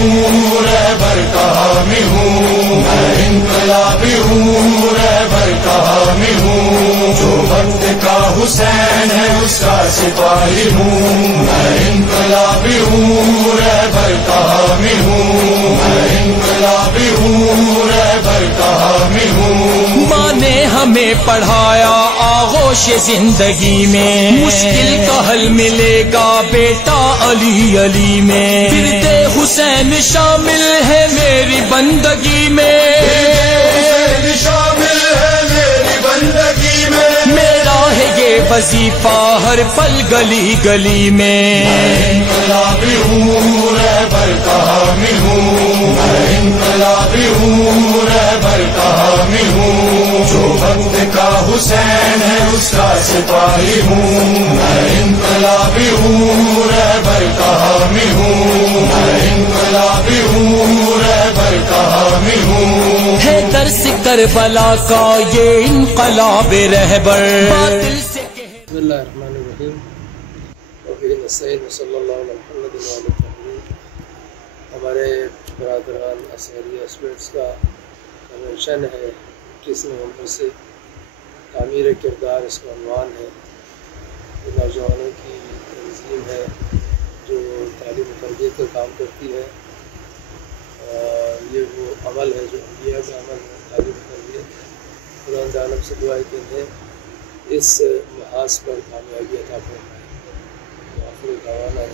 ہوں رہبر کا حامی ہوں، میں انقلابی ہوں رہبر کا حامی ہوں، جو وقت کا حسین ہے اس کا سپاہی ہوں، میں انقلابی ہوں رہبر کا حامی ہوں، میں انقلابی ہوں رہبر کا حامی ہوں۔ ماں نے ہمیں پڑھایا آغوش زندگی میں، مشکل کا حل ملے گا بیٹا علی علی میں، ورد حسین شامل ہے میری بندگی میں، حسین شامل ہے میری بندگی میں، میرا ہے یہ وظیفہ ہر پل گلی گلی میں، انقلابی ہوں رہبر کا حامی ہوں، میں انقلابی ہوں رہبر کا حامی ہوں، جو وقت کا حسین ہے اس کا سپاہی ہوں، میں انقلابی ہوں رہبر کا حامی ہوں، میں انقلابی ہوں رہبر کا حامی ہوں۔ ہے درس کربلا کا یہ انقلاب رہبر، بسم اللہ الرحمن الرحیم وبہ نستعین صلی اللہ علیہ محمد وعلیہ وسلم۔ ہمارے برادران اثریہ اسپرٹس کا کنونشن ہے 21 نومبر سے، تعمیر کردار اس کا عنوان ہے۔ یہ نوجوانوں کی تنظیم ہے جو تعلیم و تربیت کا کام کرتی ہے، یہ وہ عمل ہے جو انبیاء کا عمل ہے، تعلیم و تربیت۔ خدا جانب سے دعا کہ انہیں اس محاذ پر کامیابی عطا فرمائے۔ آخر دعوانا